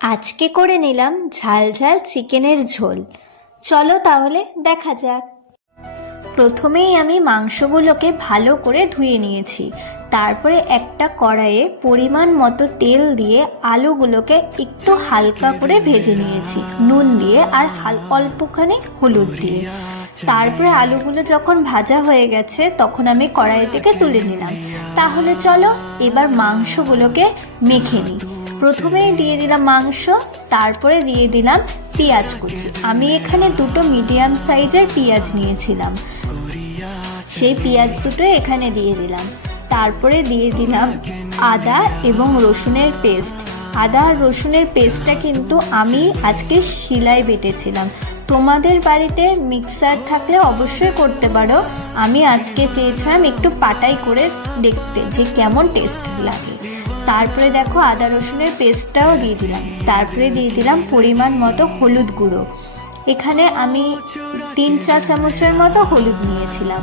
আজকে করে নিলাম ঝাল ঝাল চিকেনের ঝোল। চলো তাহলে দেখা যাক। প্রথমেই আমি মাংসগুলোকে ভালো করে ধুয়ে নিয়েছি। তারপরে একটা কড়াইয়ে পরিমাণ মতো তেল দিয়ে আলুগুলোকে একটু হালকা করে ভেজে নিয়েছি নুন দিয়ে আর অল্পখানি হলুদ দিয়ে। তারপরে আলুগুলো যখন ভাজা হয়ে গেছে তখন আমি কড়াই থেকে তুলে নিলাম। তাহলে চলো এবার মাংসগুলোকে মেখে নিই। প্রথমেই দিয়ে দিলাম মাংস, তারপরে দিয়ে দিলাম পেঁয়াজ কুচি। আমি এখানে দুটো মিডিয়াম সাইজের পেঁয়াজ নিয়েছিলাম, সেই পেঁয়াজ দুটো এখানে দিয়ে দিলাম। তারপরে দিয়ে দিলাম আদা এবং রসুনের পেস্ট। আদা আর রসুনের পেস্টটা কিন্তু আমি আজকে শিলায় বেটেছিলাম। তোমাদের বাড়িতে মিক্সার থাকলে অবশ্যই করতে পারো। আমি আজকে চেয়েছিলাম একটু পাটাই করে দেখতে যে কেমন টেস্ট লাগে। তারপরে দেখো আদা রসুনের পেস্টটাও দিয়ে দিলাম। তারপরে দিয়ে দিলাম পরিমাণ মতো হলুদ গুঁড়ো। এখানে আমি 3-4 চামচের মতো হলুদ নিয়েছিলাম।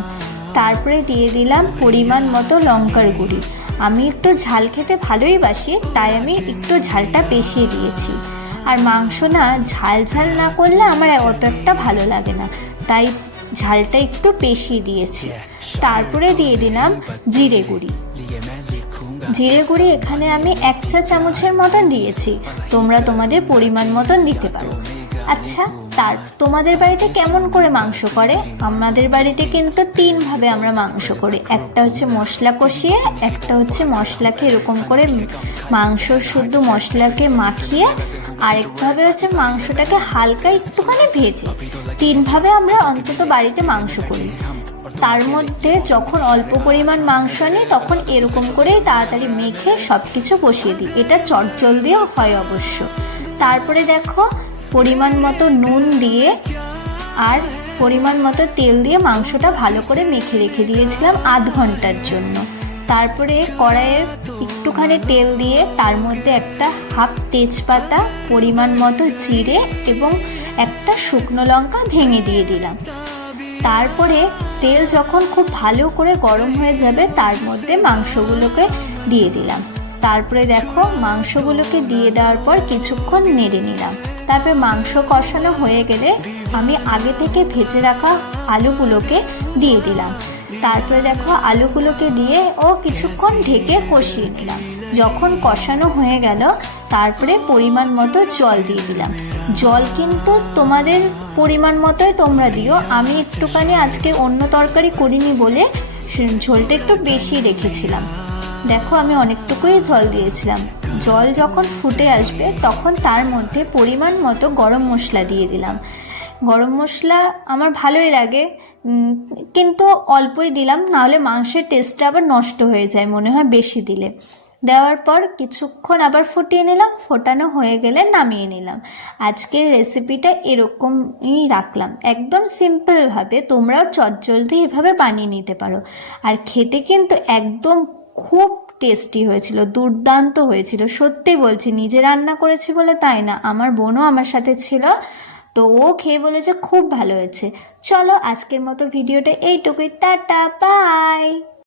তারপরে দিয়ে দিলাম পরিমাণ মতো লঙ্কার গুঁড়ি। আমি একটু ঝাল খেতে ভালোই বাসি, তাই আমি একটু ঝালটা বেশি দিয়েছি। আর মাংস না ঝাল ঝাল না করলে আমার অত একটা ভালো লাগে না, তাই ঝালটা একটু বেশি দিয়েছি। তারপরে দিয়ে দিলাম জিরে গুঁড়ি। জিরে গুঁড়ি এখানে আমি 1 চা চামচের মতন দিয়েছি, তোমরা তোমাদের পরিমাণ মতন দিতে পারো। আচ্ছা, তোমাদের বাড়িতে কেমন করে মাংস করে? আমাদের বাড়িতে কিন্তু 3 ভাবে আমরা মাংস করি। একটা হচ্ছে মশলা কষিয়ে, একটা হচ্ছে মশলাকে এরকম করে মাংস শুদ্ধ মশলাকে মাখিয়ে, আরেকভাবে হচ্ছে মাংসটাকে হালকা একটুখানি ভেজে। 3 ভাবে আমরা অন্তত বাড়িতে মাংস করি। তার মধ্যে যখন অল্প পরিমাণ মাংস আনি তখন এরকম করেই তাড়াতাড়ি মেখে সব কিছু বসিয়ে দিই। এটা চটজলদিও হয় অবশ্য। তারপরে দেখো পরিমাণ মতো নুন দিয়ে আর পরিমাণ মতো তেল দিয়ে মাংসটা ভালো করে মেখে রেখে দিয়েছিলাম আধ ঘন্টার জন্য। তারপরে কড়াইয়ের একটুখানি তেল দিয়ে তার মধ্যে একটা হাফ তেজপাতা, পরিমাণ মতো জিরে এবং একটা শুকনো লঙ্কা ভেঙে দিয়ে দিলাম। তারপরে তেল যখন খুব ভালো করে গরম হয়ে যাবে তার মধ্যে মাংসগুলোকে দিয়ে দিলাম। তারপরে দেখো মাংসগুলোকে দিয়ে দেওয়ার পর কিছুক্ষণ নেড়ে নিলাম। তারপরে মাংস কষানো হয়ে গেলে আমি আগে থেকে ভেজে রাখা আলুগুলোকে দিয়ে দিলাম। তারপরে দেখো আলুগুলোকে দিয়ে কিছুক্ষণ ঢেকে কষিয়ে নিলাম। যখন কষানো হয়ে গেল তারপরে পরিমাণ মতো জল দিয়ে দিলাম। জল কিন্তু তোমাদের পরিমাণ মতোই তোমরা দিও। আমি একটুখানি আজকে অন্য তরকারি করিনি বলে ঝোলটা একটু বেশি রেখেছিলাম। দেখো আমি অনেকটুকুই জল দিয়েছিলাম। জল যখন ফুটে আসবে তখন তার মধ্যে পরিমাণ মতো গরম মশলা দিয়ে দিলাম। গরম মশলা আমার ভালোই লাগে, কিন্তু অল্পই দিলাম, নাহলে মাংসের টেস্টটা আবার নষ্ট হয়ে যায় মনে হয় বেশি দিলে। দেওয়ার পর কিছুক্ষণ আবার ফুটিয়ে নিলাম। ফোটানো হয়ে গেলে নামিয়ে নিলাম। আজকের রেসিপিটা এরকমই রাখলাম, একদম সিম্পলভাবে। তোমরাও চটজলদি এভাবে বানিয়ে নিতে পারো। আর খেতে কিন্তু একদম খুব টেস্টি হয়েছিল, দুর্দান্ত হয়েছিল। সত্যি বলছি, নিজে রান্না করেছি বলে তাই না, আমার বোনও আমার সাথে ছিল, তো ও খেয়ে বলেছে খুব ভালো হয়েছে। চলো আজকের মতো ভিডিওটা এইটুকুই। Ta-ta, by.